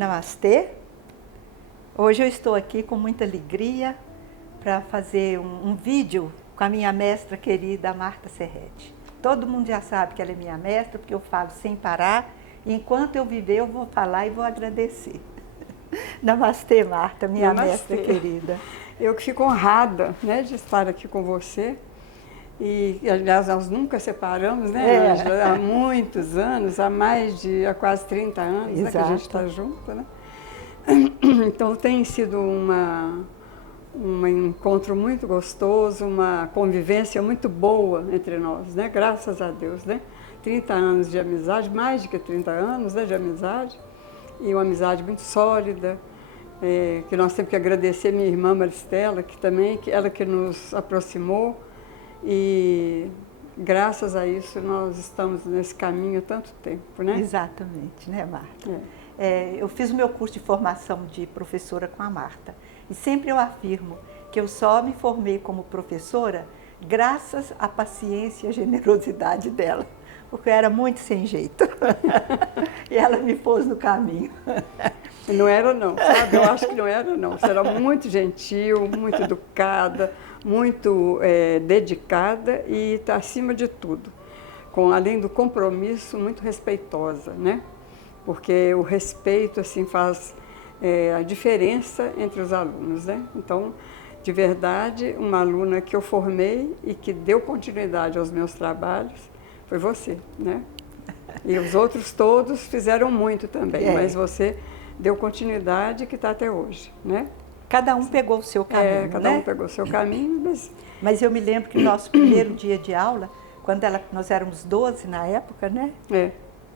Namastê! Hoje eu estou aqui com muita alegria para fazer um vídeo com a minha mestra querida Marta Serrete. Todo mundo já sabe que ela é minha mestra, porque eu falo sem parar, e enquanto eu viver eu vou falar e vou agradecer. Namastê, Marta, minha mestra querida. Eu que fico honrada, né, de estar aqui com você. E, aliás, nós nunca separamos, né? Há muitos anos, há quase 30 anos, né, que a gente está junto, né? Então tem sido um encontro muito gostoso, uma convivência muito boa entre nós, né? Graças a Deus, né? 30 anos de amizade, mais de que 30 anos, né, de amizade, e uma amizade muito sólida, que nós temos que agradecer minha irmã Maristela, ela que nos aproximou, e graças a isso nós estamos nesse caminho há tanto tempo, né? Exatamente, né, Marta? Eu fiz o meu curso de formação de professora com a Marta, e sempre eu afirmo que eu só me formei como professora graças à paciência e à generosidade dela, porque eu era muito sem jeito, e ela me pôs no caminho. Não era não, sabe? Eu acho que não era não. Você era muito gentil, muito educada, muito dedicada e, acima de tudo, além do compromisso, muito respeitosa, né? Porque o respeito assim faz a diferença entre os alunos, né? Então, de verdade, uma aluna que eu formei e que deu continuidade aos meus trabalhos foi você, né? E os outros todos fizeram muito também, mas você deu continuidade que está até hoje, né? Cada um pegou o seu caminho, cada um pegou o seu caminho, mas eu me lembro que no nosso primeiro dia de aula, nós éramos 12 na época, né?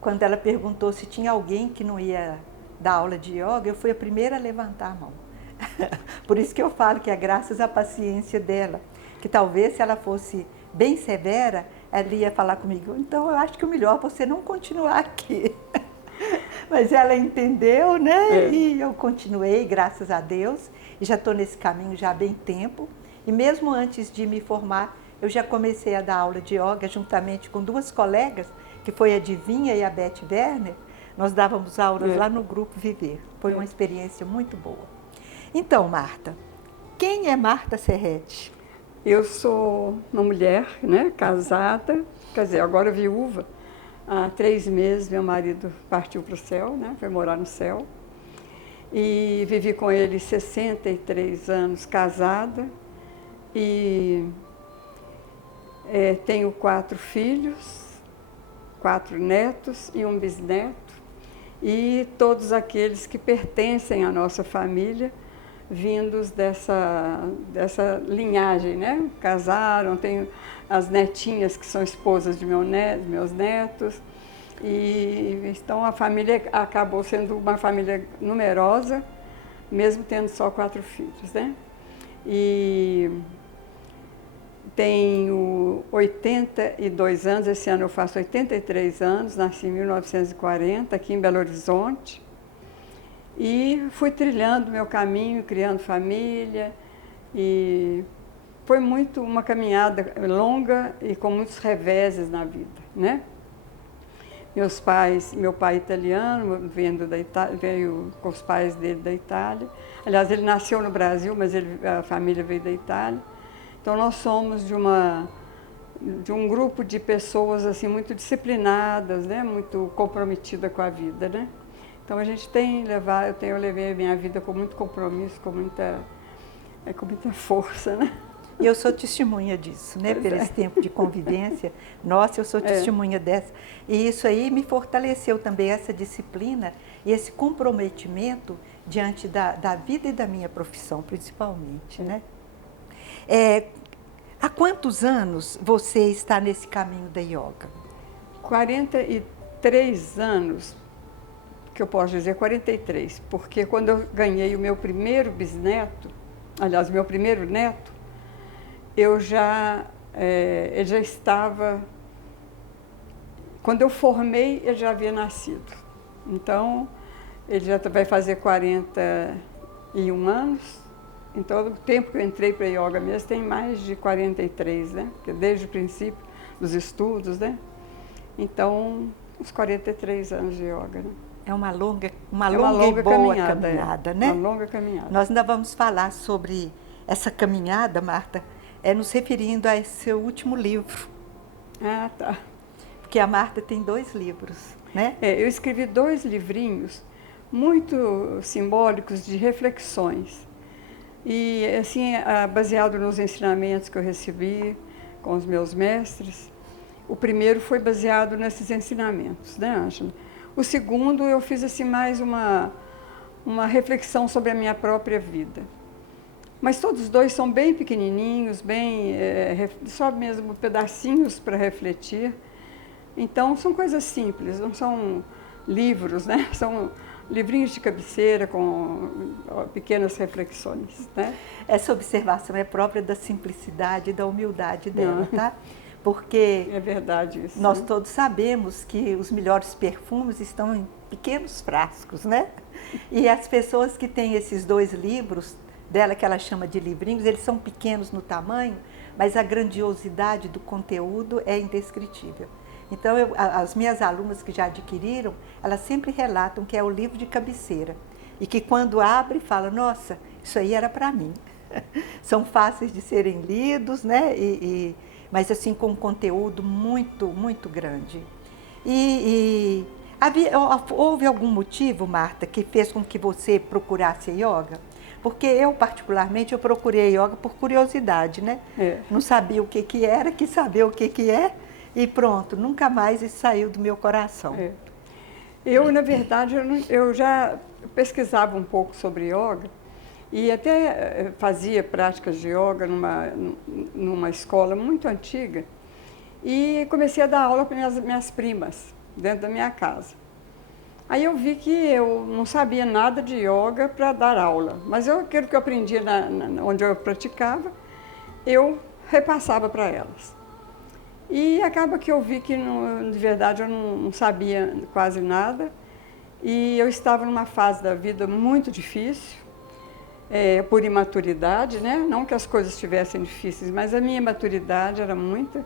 Quando ela perguntou se tinha alguém que não ia dar aula de yoga, eu fui a primeira a levantar a mão. Por isso que eu falo que é graças à paciência dela, que talvez se ela fosse bem severa, ela ia falar comigo, então eu acho que o melhor é você não continuar aqui. Mas ela entendeu, né? E eu continuei, graças a Deus, e já estou nesse caminho já há bem tempo. E mesmo antes de me formar, eu já comecei a dar aula de yoga juntamente com duas colegas, que foi a Divinha e a Beth Werner. Nós dávamos aulas lá no Grupo Viver. Foi uma experiência muito boa. Então, Marta, quem é Marta Serrete? Eu sou uma mulher, né, casada, quer dizer, agora viúva. Há 3 meses meu marido partiu para o céu, né, foi morar no céu. E vivi com ele 63 anos casada e tenho 4 filhos, 4 netos e um bisneto. E todos aqueles que pertencem à nossa família, vindos dessa linhagem, né? Casaram, tenho as netinhas que são esposas de meus netos, e então a família acabou sendo uma família numerosa, mesmo tendo só 4 filhos, né? E tenho 82 anos, esse ano eu faço 83 anos, nasci em 1940, aqui em Belo Horizonte. E fui trilhando meu caminho, criando família, e foi uma caminhada longa e com muitos reveses na vida, né? Meu pai italiano, veio com os pais dele da Itália. Aliás, ele nasceu no Brasil, mas a família veio da Itália. Então nós somos de um grupo de pessoas assim muito disciplinadas, né? Muito comprometida com a vida, né? Então a gente eu levei a minha vida com muito compromisso, com muita força, né? E eu sou testemunha disso, né? Pelo esse tempo de convivência. Nossa, eu sou testemunha dessa. E isso aí me fortaleceu também, essa disciplina e esse comprometimento diante da vida e da minha profissão, principalmente, né? Há quantos anos você está nesse caminho da yoga? 43 anos. Que eu posso dizer 43, porque quando eu ganhei o meu primeiro bisneto, aliás, o meu primeiro neto, ele já estava, quando eu formei, ele já havia nascido. Então, ele já vai fazer 41 anos, então o tempo que eu entrei para yoga mesmo tem mais de 43, né? Porque desde o princípio dos estudos, né? Então, uns 43 anos de yoga, né? É uma longa e boa caminhada, né? Uma longa caminhada. Nós ainda vamos falar sobre essa caminhada, Marta, nos referindo a esse seu último livro. Ah, tá. Porque a Marta tem 2 livros, né? Eu escrevi 2 livrinhos muito simbólicos de reflexões. E, assim, baseado nos ensinamentos que eu recebi com os meus mestres. O primeiro foi baseado nesses ensinamentos, né, Ângela? O segundo, eu fiz assim mais uma reflexão sobre a minha própria vida. Mas todos os 2 são bem pequenininhos, só mesmo pedacinhos para refletir. Então, são coisas simples, não são livros, né? São livrinhos de cabeceira com pequenas reflexões, né? Essa observação é própria da simplicidade e da humildade dela, tá? Porque é verdade isso, nós né? todos sabemos que os melhores perfumes estão em pequenos frascos, né? E as pessoas que têm esses 2 livros dela, que ela chama de livrinhos, eles são pequenos no tamanho, mas a grandiosidade do conteúdo é indescritível. Então, as minhas alunas que já adquiriram, elas sempre relatam que é o livro de cabeceira. E que quando abre, fala, nossa, isso aí era para mim. São fáceis de serem lidos, né? Mas assim, com um conteúdo muito, muito grande. Houve algum motivo, Marta, que fez com que você procurasse a yoga? Porque eu, particularmente, eu procurei a yoga por curiosidade, né? Não sabia o que era, quis saber o que é, e pronto, nunca mais isso saiu do meu coração. Eu, na verdade, eu já pesquisava um pouco sobre yoga e até fazia práticas de yoga numa escola muito antiga e comecei a dar aula para minhas primas dentro da minha casa. Aí eu vi que eu não sabia nada de yoga para dar aula, mas aquilo que eu aprendi onde eu praticava, eu repassava para elas. E acaba que eu vi que, de verdade, eu não sabia quase nada e eu estava numa fase da vida muito difícil, por imaturidade, né? Não que as coisas estivessem difíceis, mas a minha imaturidade era muita.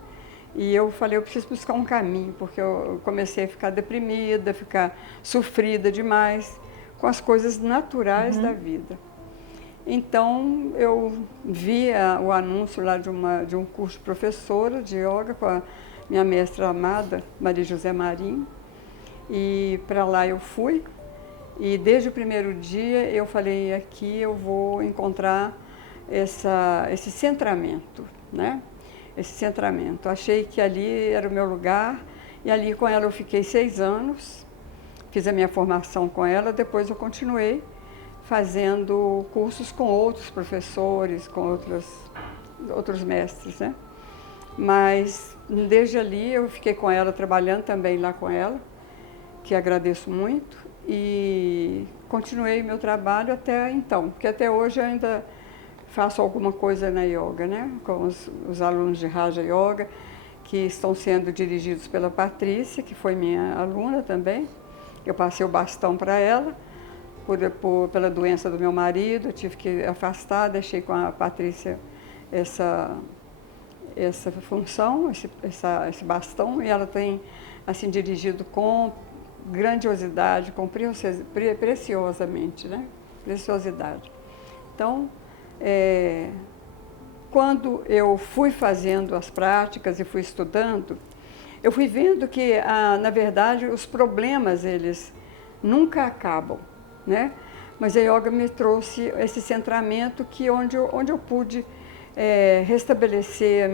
E eu falei, eu preciso buscar um caminho, porque eu comecei a ficar deprimida, ficar sofrida demais com as coisas naturais da vida. Então, eu vi o anúncio lá de um curso de professora de yoga com a minha mestra amada, Maria José Marinho. E para lá eu fui. E desde o primeiro dia eu falei, aqui eu vou encontrar esse centramento, né? Esse centramento. Achei que ali era o meu lugar e ali com ela eu fiquei 6 anos. Fiz a minha formação com ela, depois eu continuei fazendo cursos com outros professores, com outros mestres, né? Mas desde ali eu fiquei com ela, trabalhando também lá com ela, que agradeço muito, e continuei meu trabalho até então, porque até hoje eu ainda faço alguma coisa na yoga, né? Com os alunos de Raja Yoga, que estão sendo dirigidos pela Patrícia, que foi minha aluna também. Eu passei o bastão para ela, pela doença do meu marido, eu tive que afastar, deixei com a Patrícia essa função, esse bastão, e ela tem assim dirigido com grandiosidade, com preciosamente, né? Preciosidade. Então, quando eu fui fazendo as práticas e fui estudando, eu fui vendo que, na verdade, os problemas, eles nunca acabam, né? Mas a yoga me trouxe esse centramento onde eu pude restabelecer a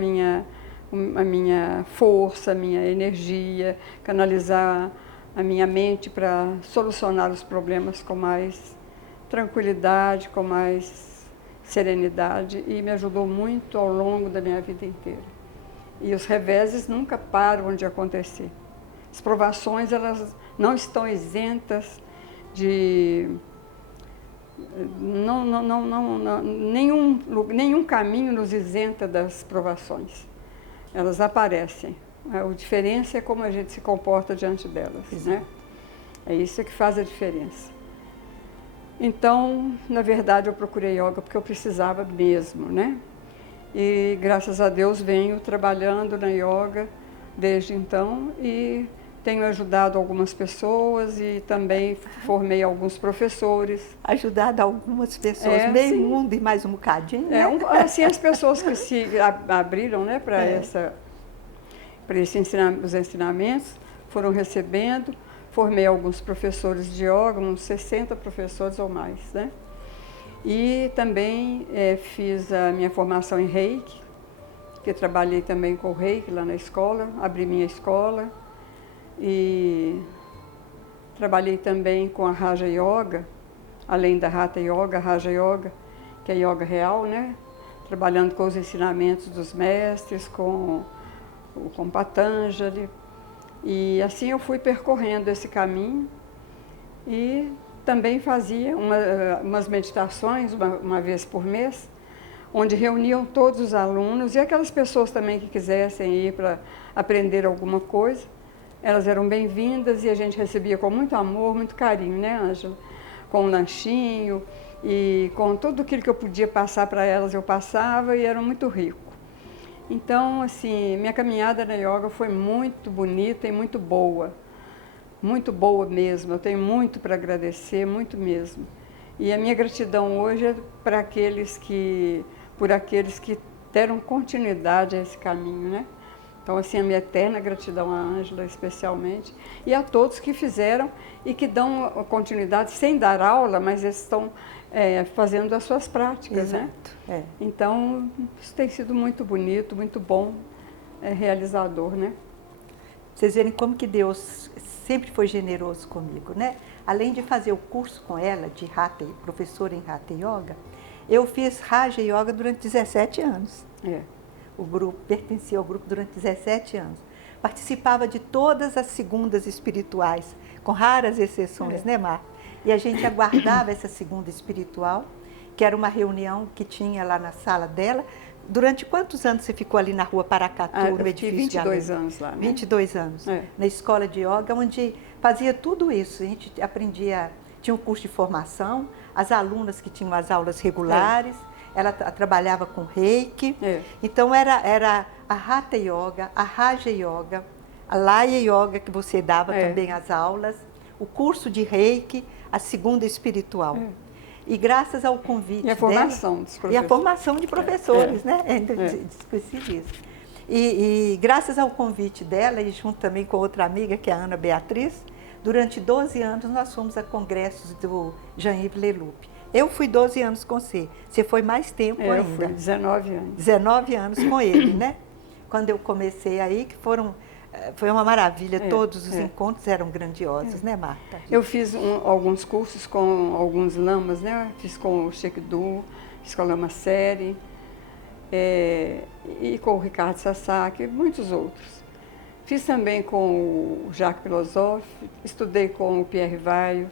minha força, a minha energia, canalizar a minha mente para solucionar os problemas com mais tranquilidade, com mais serenidade, e me ajudou muito ao longo da minha vida inteira. E os reveses nunca param de acontecer. As provações, elas não estão isentas de... nenhum caminho nos isenta das provações. Elas aparecem. A diferença é como a gente se comporta diante delas, né? É isso que faz a diferença. Então, na verdade, eu procurei yoga porque eu precisava mesmo, né? E, graças a Deus, venho trabalhando na yoga desde então e tenho ajudado algumas pessoas e também formei alguns professores. Ajudado algumas pessoas, meio mundo e mais um bocadinho, né? Assim, as pessoas que se abriram, né, para os ensinamentos, foram recebendo. Formei alguns professores de yoga, uns 60 professores ou mais, né? E também fiz a minha formação em Reiki, que eu trabalhei também com o Reiki lá na escola, abri minha escola. E trabalhei também com a Raja Yoga, além da Hatha Yoga, a Raja Yoga, que é yoga real, né? Trabalhando com os ensinamentos dos mestres, com Patanjali. E assim eu fui percorrendo esse caminho e também fazia umas meditações uma vez por mês, onde reuniam todos os alunos e aquelas pessoas também que quisessem ir para aprender alguma coisa. Elas eram bem-vindas e a gente recebia com muito amor, muito carinho, né, Ângela? Com um lanchinho e com tudo aquilo que eu podia passar para elas, eu passava e era muito rico. Então, assim, minha caminhada na yoga foi muito bonita e muito boa mesmo. Eu tenho muito para agradecer, muito mesmo. E a minha gratidão hoje é por aqueles que deram continuidade a esse caminho, né? Então, assim, a minha eterna gratidão à Ângela, especialmente, e a todos que fizeram e que dão continuidade sem dar aula, mas eles estão fazendo as suas práticas, Exato, né? Então, isso tem sido muito bonito, muito bom, realizador, né? Vocês verem como que Deus sempre foi generoso comigo, né? Além de fazer o curso com ela, de Hatha, professora em Hatha Yoga, eu fiz Raja Yoga durante 17 anos. O grupo, pertencia ao grupo durante 17 anos. Participava de todas as segundas espirituais, com raras exceções, né, Marta? E a gente aguardava essa segunda espiritual, que era uma reunião que tinha lá na sala dela. Durante quantos anos você ficou ali na rua Paracatu, no edifício 22 anos lá, né? 22 anos, na escola de yoga, onde fazia tudo isso. A gente aprendia, tinha um curso de formação, as alunas que tinham as aulas regulares, ela trabalhava com Reiki. Então era a Hatha Yoga, a Raja Yoga, a Laya Yoga, que você dava também as aulas, o curso de Reiki, a segunda espiritual. E graças ao convite e a formação dos professores. E a formação de professores, né? Ainda esqueci disso. E graças ao convite dela, e junto também com outra amiga, que é a Ana Beatriz, durante 12 anos nós fomos a congressos do Jean-Yves Leloup. Eu fui 12 anos com você. Você foi mais tempo ainda. Eu fui 19 anos. 19 anos com ele, né? Quando eu comecei aí, que foi uma maravilha. Todos os encontros eram grandiosos, né, Marta? Eu fiz alguns cursos com alguns lamas, né? Fiz com o Shekdu, fiz com a Lama Seri, e com o Ricardo Sasaki, muitos outros. Fiz também com o Jacques Philosophe, estudei com o Pierre Vaio,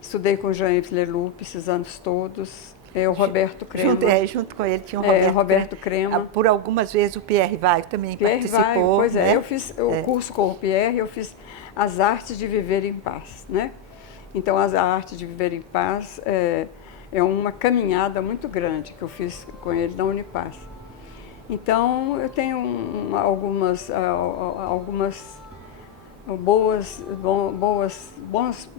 estudei com o Jean-Yves Leloup esses anos todos, o Roberto Crema. Junto com ele tinha o Roberto Crema. Por algumas vezes o Pierre Vaio também participou. Pois é, eu fiz o curso com o Pierre, eu fiz as artes de viver em paz, né? Então, a arte de viver em paz é uma caminhada muito grande que eu fiz com ele na Unipaz. Então, eu tenho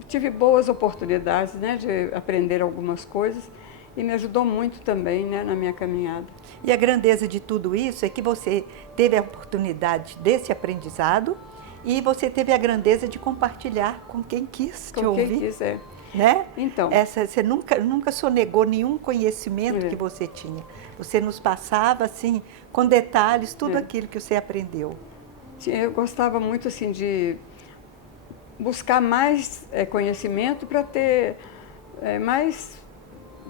tive boas oportunidades, né, de aprender algumas coisas e me ajudou muito também, né, na minha caminhada. E a grandeza de tudo isso é que você teve a oportunidade desse aprendizado e você teve a grandeza de compartilhar com quem quis te ouvir. Com quem quiser. Né? Então. Você nunca sonegou nenhum conhecimento que você tinha. Você nos passava, assim, com detalhes, tudo aquilo que você aprendeu. Eu gostava muito, assim, de buscar mais conhecimento para ter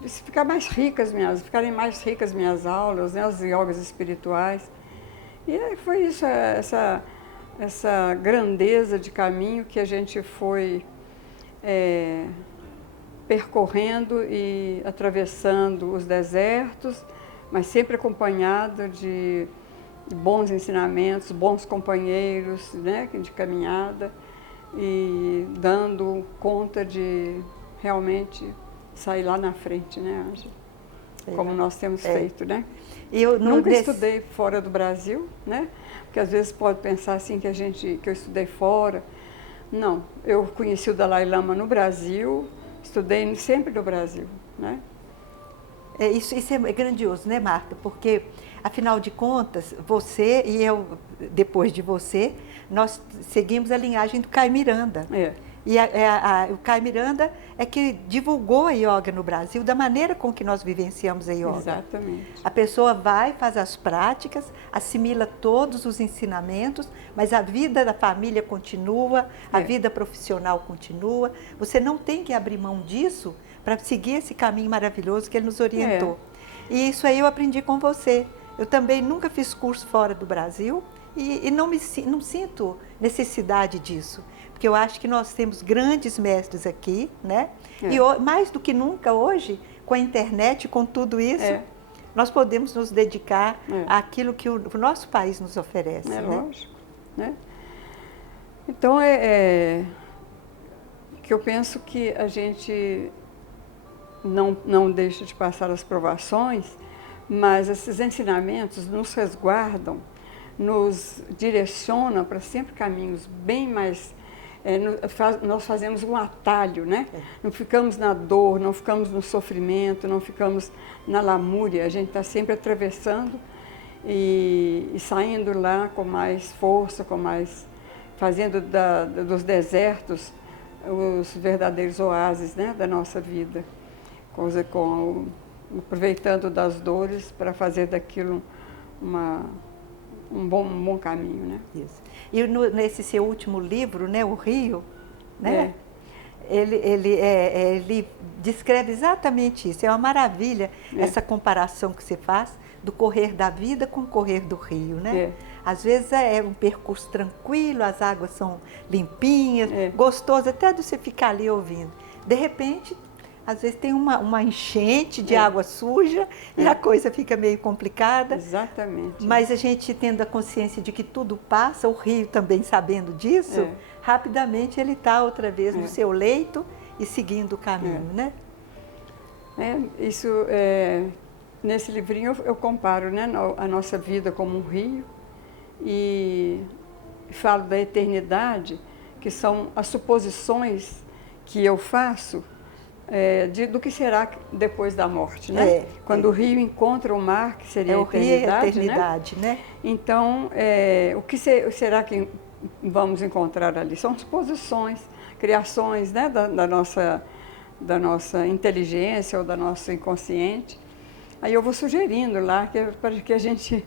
ficarem mais ricas minhas aulas, né, as yogas espirituais. E foi isso, essa grandeza de caminho que a gente foi percorrendo e atravessando os desertos, mas sempre acompanhado de bons ensinamentos, bons companheiros, né, de caminhada, e dando conta de realmente sair lá na frente, né, Ângela? como nós temos feito, né? Eu nunca estudei fora do Brasil, né? Porque às vezes pode pensar assim que eu estudei fora. Não, eu conheci o Dalai Lama no Brasil, estudei sempre no Brasil, né? Isso é grandioso, né, Marta? Porque, afinal de contas, você e eu, depois de você, nós seguimos a linhagem do Kai Miranda. E o Kai Miranda é que divulgou a yoga no Brasil da maneira com que nós vivenciamos a yoga. Exatamente. A pessoa vai, faz as práticas, assimila todos os ensinamentos, mas a vida da família continua, a vida profissional continua. Você não tem que abrir mão disso para seguir esse caminho maravilhoso que ele nos orientou. E isso aí eu aprendi com você. Eu também nunca fiz curso fora do Brasil e não sinto necessidade disso. Porque eu acho que nós temos grandes mestres aqui, né? E mais do que nunca hoje, com a internet, com tudo isso, nós podemos nos dedicar àquilo que o nosso país nos oferece. É, né? lógico. Né? Então, que eu penso que a gente não deixa de passar as provações, mas esses ensinamentos nos resguardam, nos direcionam para sempre caminhos bem mais... nós fazemos um atalho, né? Não ficamos na dor, não ficamos no sofrimento, não ficamos na lamúria. A gente está sempre atravessando e saindo lá com mais força, fazendo dos desertos os verdadeiros oásis, né, da nossa vida. Aproveitando das dores para fazer daquilo um bom caminho, né? Isso. E nesse seu último livro, né, O Rio, né? Ele descreve exatamente isso. É uma maravilha essa comparação que você faz do correr da vida com o correr do rio, né? Às vezes é um percurso tranquilo, as águas são limpinhas, gostoso até de você ficar ali ouvindo. De repente, às vezes tem uma enchente de água suja e a coisa fica meio complicada. Exatamente. Mas a gente tendo a consciência de que tudo passa, o rio também sabendo disso, rapidamente ele está outra vez no seu leito e seguindo o caminho, né? Nesse livrinho eu comparo, né, a nossa vida como um rio e falo da eternidade, que são as suposições que eu faço do que será depois da morte, né? Quando o rio encontra o mar, que seria a eternidade, né? Então, o que será que vamos encontrar ali? São suposições, criações, né, da nossa inteligência ou da nossa inconsciente. Aí eu vou sugerindo lá que a gente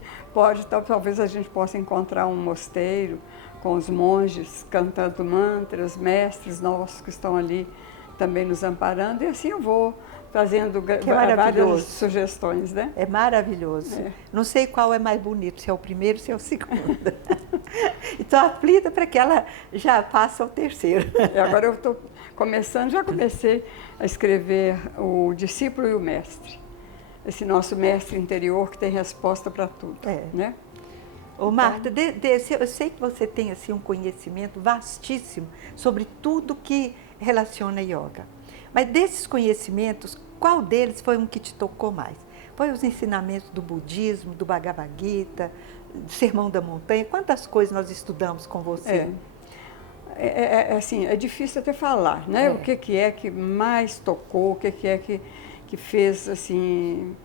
talvez a gente possa encontrar um mosteiro com os monges cantando mantras, mestres nossos que estão ali também nos amparando, e assim eu vou fazendo várias sugestões, né? É maravilhoso. Não sei qual é mais bonito, se é o primeiro ou se é o segundo. Estou aflita para que ela já passe ao terceiro. Agora eu estou já comecei a escrever o discípulo e o mestre. Esse nosso mestre interior que tem resposta para tudo, né? Ô Marta, eu sei que você tem assim, um conhecimento vastíssimo sobre tudo que relaciona a yoga. Mas desses conhecimentos, qual deles foi um que te tocou mais? Foi os ensinamentos do budismo, do Bhagavad Gita, do Sermão da Montanha? Quantas coisas nós estudamos com você? Assim, é difícil até falar, né? O que é que mais tocou, o que é que fez, assim,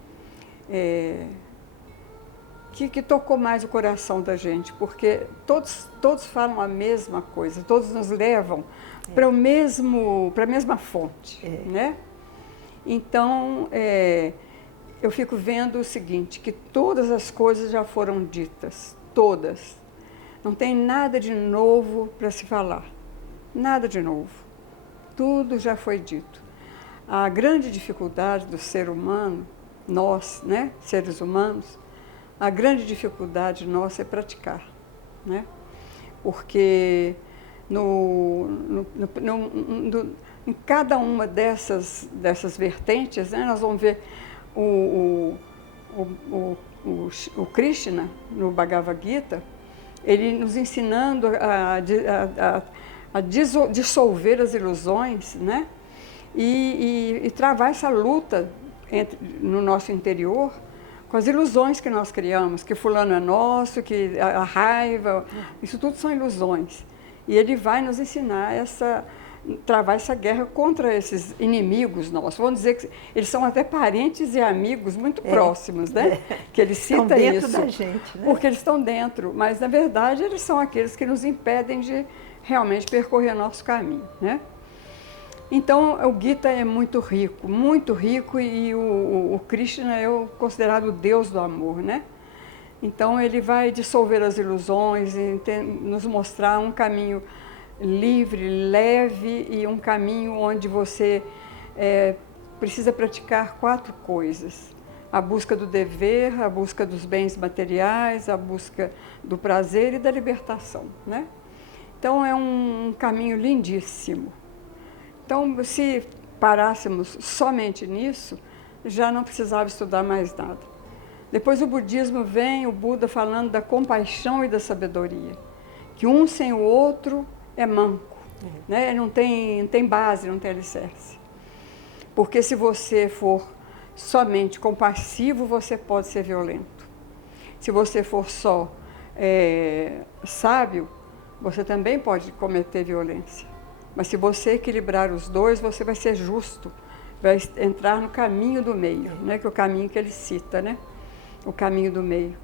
que tocou mais o coração da gente, porque todos falam a mesma coisa, todos nos levam para a mesma fonte, né? Então, eu fico vendo o seguinte, que todas as coisas já foram ditas, todas. Não tem nada de novo para se falar, nada de novo. Tudo já foi dito. A grande dificuldade do ser humano, nós, né, seres humanos, a grande dificuldade nossa é praticar, né? Porque em cada uma dessas vertentes, né, nós vamos ver o Krishna, no Bhagavad Gita, ele nos ensinando a dissolver as ilusões, né? E travar essa luta no nosso interior com as ilusões que nós criamos, que fulano é nosso, que a raiva, isso tudo são ilusões. E ele vai nos ensinar travar essa guerra contra esses inimigos nossos. Vamos dizer que eles são até parentes e amigos muito próximos, né? Que ele cita estão dentro isso. Da gente, né? Porque eles estão dentro, mas na verdade eles são aqueles que nos impedem de realmente percorrer nosso caminho, né? Então o Gita é muito rico e o Krishna é considerado o Deus do amor, né? Então ele vai dissolver as ilusões e nos mostrar um caminho livre, leve e um caminho onde você precisa praticar 4 coisas. A busca do dever, a busca dos bens materiais, a busca do prazer e da libertação, né? Então é um caminho lindíssimo. Então, se parássemos somente nisso, já não precisava estudar mais nada. Depois o budismo vem, o Buda falando da compaixão e da sabedoria, que um sem o outro é manco, né? Não tem base, não tem alicerce. Porque se você for somente compassivo, você pode ser violento. Se você for só sábio, você também pode cometer violência. Mas se você equilibrar os dois, você vai ser justo, vai entrar no caminho do meio, né? Que é o caminho que ele cita, né? O caminho do meio.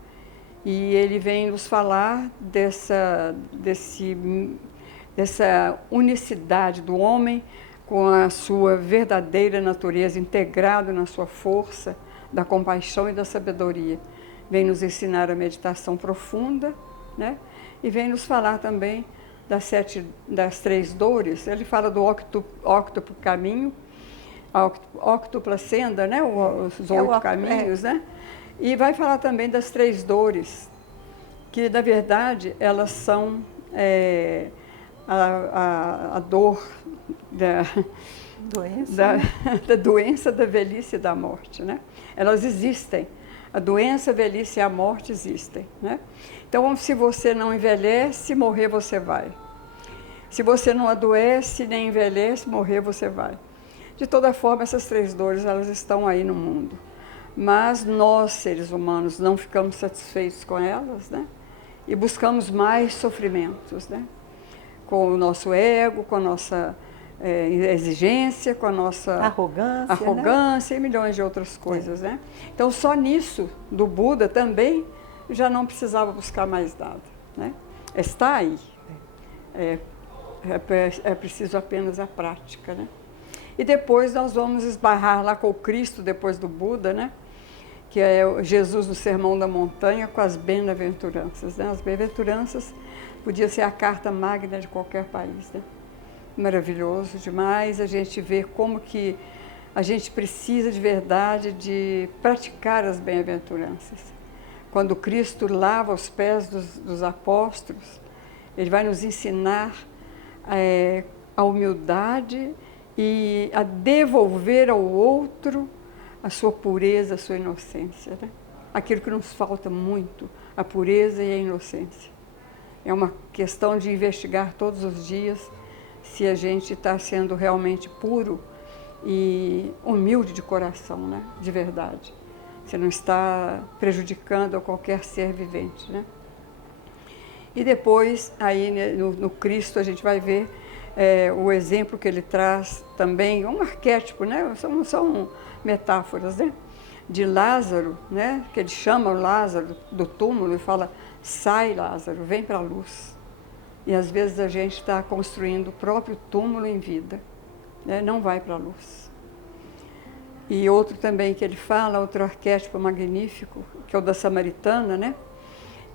E ele vem nos falar dessa unicidade do homem com a sua verdadeira natureza, integrado na sua força, da compaixão e da sabedoria. Vem nos ensinar a meditação profunda, né? E vem nos falar também das 3 dores. Ele fala do óctuplo caminho, a óctupla senda, né? Os 8 caminhos, né? E vai falar também das 3 dores, que na verdade elas são a dor da doença, da velhice e da morte, né? Elas existem. A doença, a velhice e a morte existem, né? Então, se você não envelhece, morrer você vai. Se você não adoece, nem envelhece, morrer você vai. De toda forma, essas 3 dores, elas estão aí no mundo. Mas nós, seres humanos, não ficamos satisfeitos com elas, né? E buscamos mais sofrimentos, né? Com o nosso ego, com a nossa exigência, com a nossa arrogância, né? E milhões de outras coisas, né? Então, só nisso, do Buda também, já não precisava buscar mais nada, né? Está aí. É preciso apenas a prática, né? E depois nós vamos esbarrar lá com o Cristo, depois do Buda, né? Que é Jesus no Sermão da Montanha, com as bem-aventuranças, né? As bem-aventuranças podia ser a carta magna de qualquer país, né? Maravilhoso demais a gente ver como que a gente precisa de verdade de praticar as bem-aventuranças. Quando Cristo lava os pés dos apóstolos, Ele vai nos ensinar a humildade e a devolver ao outro a sua pureza, a sua inocência, né? Aquilo que nos falta muito, a pureza e a inocência. É uma questão de investigar todos os dias se a gente está sendo realmente puro e humilde de coração, né? De verdade. Você não está prejudicando a qualquer ser vivente, né? E depois, aí no Cristo, a gente vai ver o exemplo que ele traz também, um arquétipo, né? São metáforas, né? De Lázaro, né? Que ele chama o Lázaro do túmulo e fala: sai, Lázaro, vem para a luz. E às vezes a gente está construindo o próprio túmulo em vida, né? Não vai para a luz. E outro também que ele fala, outro arquétipo magnífico, que é o da samaritana, né?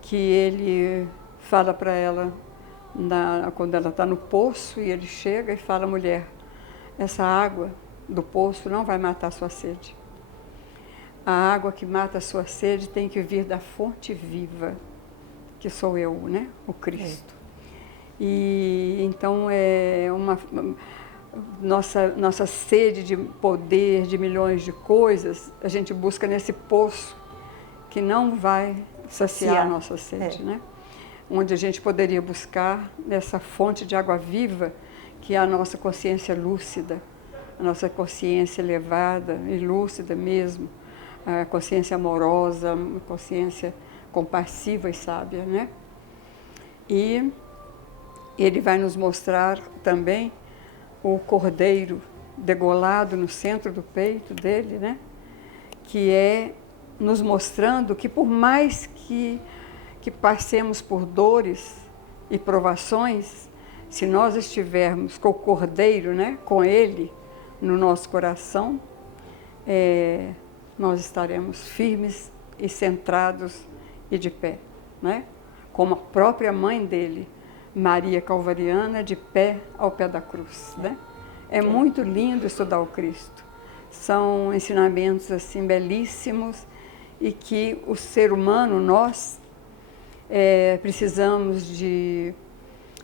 Que ele fala para ela, quando ela está no poço, e ele chega e fala: mulher, essa água do poço não vai matar a sua sede. A água que mata a sua sede tem que vir da fonte viva, que sou eu, né? O Cristo. E então nossa sede de poder, de milhões de coisas, a gente busca nesse poço que não vai saciar a nossa sede, né? Onde a gente poderia buscar nessa fonte de água viva, que é a nossa consciência lúcida, a nossa consciência elevada e lúcida mesmo, a consciência amorosa, a consciência compassiva e sábia, né? E ele vai nos mostrar também o cordeiro degolado no centro do peito dele, né? Que é nos mostrando que por mais que passemos por dores e provações, se nós estivermos com o cordeiro, né? Com ele no nosso coração, nós estaremos firmes e centrados e de pé, né? Como a própria mãe dele, Maria Calvariana, de pé ao pé da cruz, né? É muito lindo estudar o Cristo. São ensinamentos assim belíssimos e que o ser humano, nós, precisamos de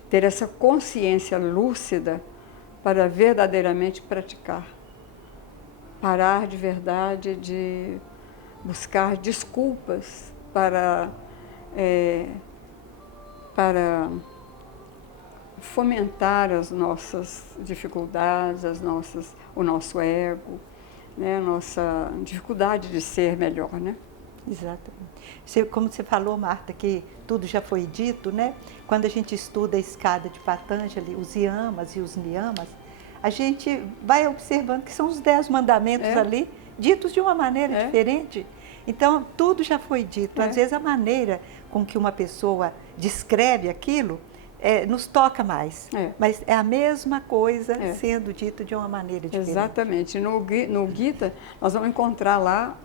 ter essa consciência lúcida para verdadeiramente praticar. Parar de verdade de buscar desculpas para fomentar as nossas dificuldades, o nosso ego, né? A nossa dificuldade de ser melhor, né? Exatamente. Como você falou, Marta, que tudo já foi dito, né? Quando a gente estuda a escada de Patanjali, os yamas e os niyamas, a gente vai observando que são os 10 mandamentos ali, ditos de uma maneira diferente. Então, tudo já foi dito. Às vezes, a maneira com que uma pessoa descreve aquilo nos toca mais. Mas é a mesma coisa sendo dito de uma maneira diferente. Exatamente. No Gita, nós vamos encontrar lá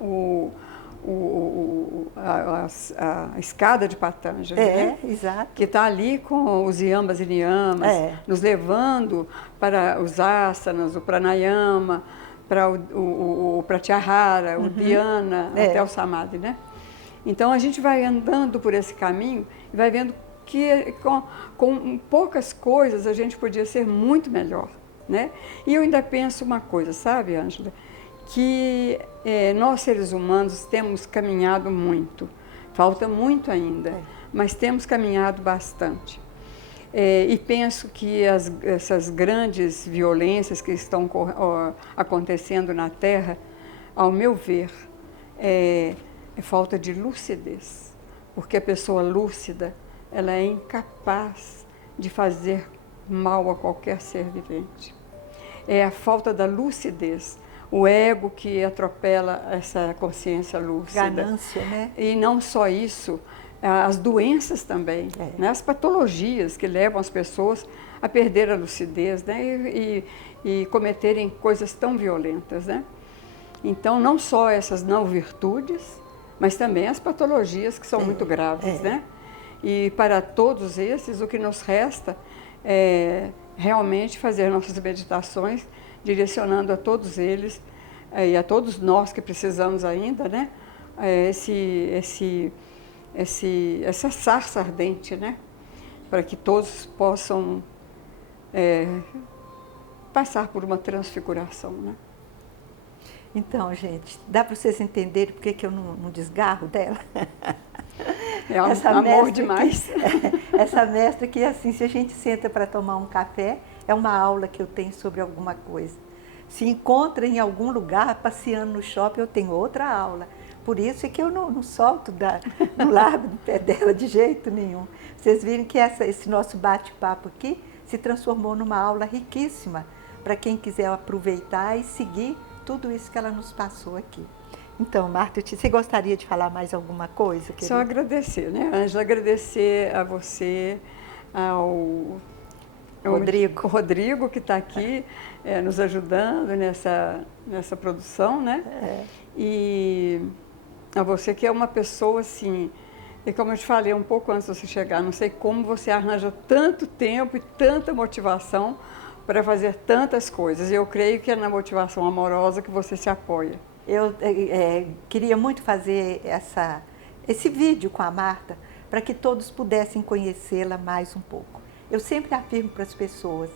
a escada de Patanjali, né? Exato. Que está ali com os yamas e niyamas, nos levando para os asanas, o pranayama, para o pratyahara, o dhyana, até o samadhi, né? Então a gente vai andando por esse caminho e vai vendo que com poucas coisas a gente podia ser muito melhor, né? E eu ainda penso uma coisa, sabe, Ângela? Que nós seres humanos temos caminhado muito, falta muito ainda, mas temos caminhado bastante. E penso que essas grandes violências que estão acontecendo na Terra, ao meu ver, é falta de lucidez, porque a pessoa lúcida, ela é incapaz de fazer mal a qualquer ser vivente. É a falta da lucidez, o ego que atropela essa consciência lúcida. Ganância, né? E não só isso, as doenças também, né? As patologias que levam as pessoas a perder a lucidez, né? E cometerem coisas tão violentas, né? Então, não só essas não virtudes, mas também as patologias que são muito graves, né? E para todos esses, o que nos resta é realmente fazer nossas meditações, direcionando a todos eles e a todos nós que precisamos ainda, né? Essa sarça ardente, né? Para que todos possam passar por uma transfiguração, né? Então, gente, dá para vocês entenderem por que eu não desgarro dela? É amor demais. Essa mestra que, assim, se a gente senta para tomar um café, é uma aula que eu tenho sobre alguma coisa. Se encontra em algum lugar, passeando no shopping, eu tenho outra aula. Por isso é que eu não solto, não largo do pé dela de jeito nenhum. Vocês viram que esse nosso bate-papo aqui se transformou numa aula riquíssima para quem quiser aproveitar e seguir tudo isso que ela nos passou aqui. Então, Marta, você gostaria de falar mais alguma coisa? Querida? Só agradecer, né, Ângela? Agradecer a você, ao Rodrigo que está aqui nos ajudando nessa produção, né? E a você que é uma pessoa assim, e como eu te falei um pouco antes de você chegar, não sei como você arranja tanto tempo e tanta motivação para fazer tantas coisas. Eu creio que é na motivação amorosa que você se apoia. Eu queria muito fazer esse vídeo com a Marta para que todos pudessem conhecê-la mais um pouco. Eu sempre afirmo para as pessoas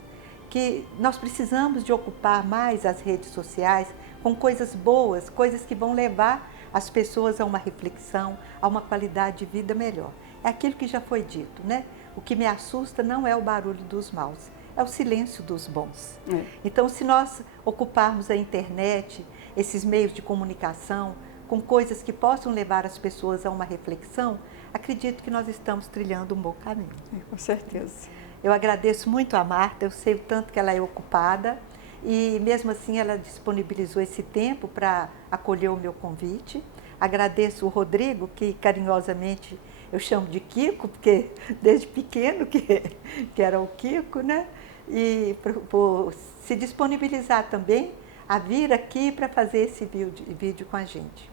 que nós precisamos de ocupar mais as redes sociais com coisas boas, coisas que vão levar as pessoas a uma reflexão, a uma qualidade de vida melhor. É aquilo que já foi dito, né? O que me assusta não é o barulho dos maus, é o silêncio dos bons. Então, se nós ocuparmos a internet, esses meios de comunicação, com coisas que possam levar as pessoas a uma reflexão, acredito que nós estamos trilhando um bom caminho. Com certeza. Eu agradeço muito a Marta, eu sei o tanto que ela é ocupada e mesmo assim ela disponibilizou esse tempo para acolher o meu convite. Agradeço o Rodrigo, que carinhosamente eu chamo de Kiko, porque desde pequeno que era o Kiko, né? E por se disponibilizar também a vir aqui para fazer esse vídeo com a gente.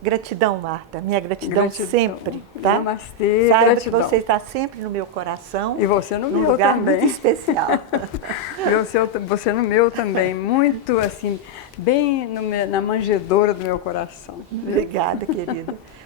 Gratidão, Marta, minha gratidão sempre, tá? Namastê, Saiba gratidão. que você está sempre no meu coração. E você no num meu lugar também. muito especial. Você no meu também, muito assim, bem na manjedoura do meu coração. Obrigada, querida.